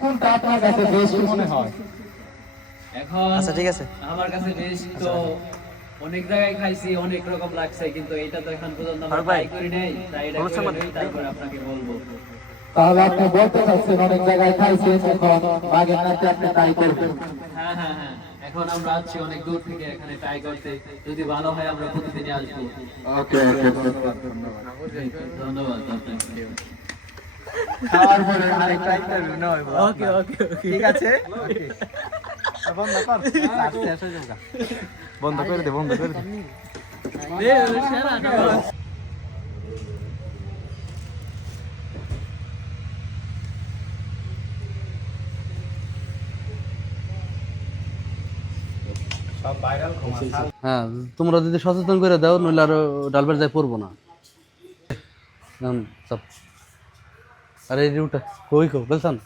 কোনটা আপনার কাছে বেশি মনে হয় এখন আচ্ছা ঠিক আছে। আমার কাছে বেশ তো অনেক জায়গায় খাইছি অনেক রকম লাগছে কিন্তু এটা তো এখন পর্যন্ত আমরা ট্রাই করি নাই তাই এটা করে তারপর আপনাকে বলব। তাহলে আপনি বলতে চাচ্ছেন অনেক জায়গায় খাইছেন এখন বাঘের নাচে আপনি তাই করবেন। হ্যাঁ হ্যাঁ হ্যাঁ এখন আমরা আছি অনেক দূর থেকে এখানে ট্রাই করতে। যদি ভালো হয় আমরা প্রতিদিনই আসব। ওকে ওকে ধন্যবাদ। আপনাকে খাওয়ার পরে আরেকটা ওকে ওকে ঠিক আছে? বন্ধ কর শেষ হয়ে যাবে বন্ধ করে দে বন্ধ করে দে। হ্যাঁ তোমরা যদি সচেতন করে দাও নইলে আরও ডালবের যায় পড়ব না। আরে রুটা কই কো বলছান